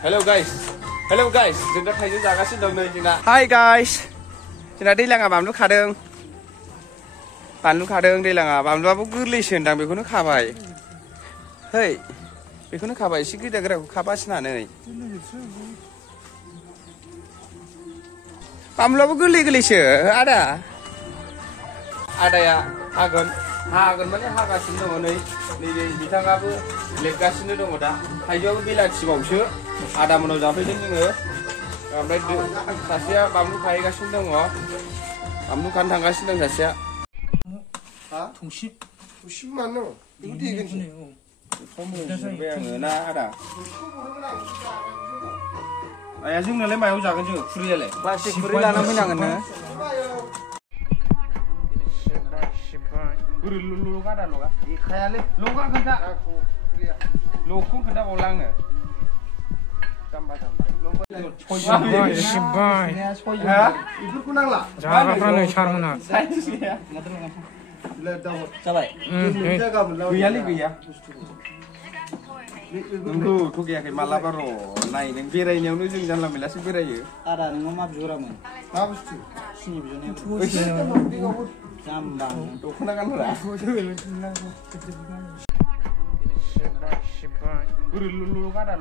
Hello guys, जों दा थाइजौ जागासिनो दं नै जोंना. Hi guys, जोंना दैलाङा बानलु खादों. दैलाङा बानलुआबो गोरलैसो होनदां बेखौनो खाबाय. है, बेखौनो खाबाय एसे गोदा गोराखौ खाबासिनानै. बानलुआबो गोरलैसो आदा. आदाया हागोन माने हागासिनो दङ नै बिथाङाबो लेबगासिनो दङ दा. थाइजौआबो बेलाथिबावसो. आदा मोनाव जाफैदों जोङो. ओमफ्राय सासेया बानलु खाहैगासिनो दङ. बानलु खानो थांगासिनो दं सासेया. हा? थौसि मानो? बेखौ देगोनसो. बुंबाय आङो ना आदा? आया जोंनालाय मायाव जागोन जोङो खुरैयालाय? प्लास्टिक खुरै लाना फैनांगोन नो. लगा देखायालै लगा खोन्था लगखौ खोन्थाबावला आंनो जाम्बा बेफोरखौ नांला जाग्राफ्रानो सारमोना जाबाय गैयालै गैया नोंगौ थगायाखै मालाबा र' नाय नों बेरायनायावनो जों जानला मेलासो बेरायो आदा नोंनाव मा बिहरामोन मा बुस्थु सिनि बिहरनाया जाम्बा दख'ना गानग्रा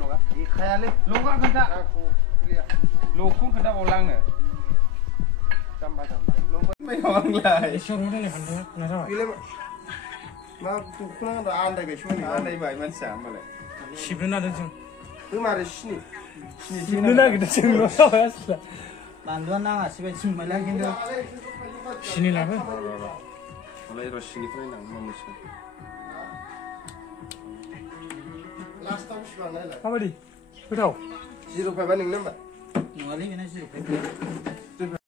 लगा देखायालै लगा खोन्था लगखौ खोन्थाबावला आंनो जाम्बा आंलाय मा दख'ना गानग्रा आन्दायबायसो आन्दायबाय मानसिया होमबालाय सिबनो नागिरदों जों मारै सिनि सिबनो नागिरदों जों बानलुआ नाङासै बायदि मोनबायलां खिन्थु सिनि लाबो मालाय र' सिनिखौ नायनांगौ मानसिखौ लास्टआव बेसेबां नायलाय माबायदि गोथाव 0.5 नोंनो होमबा नङालै बेना 0.5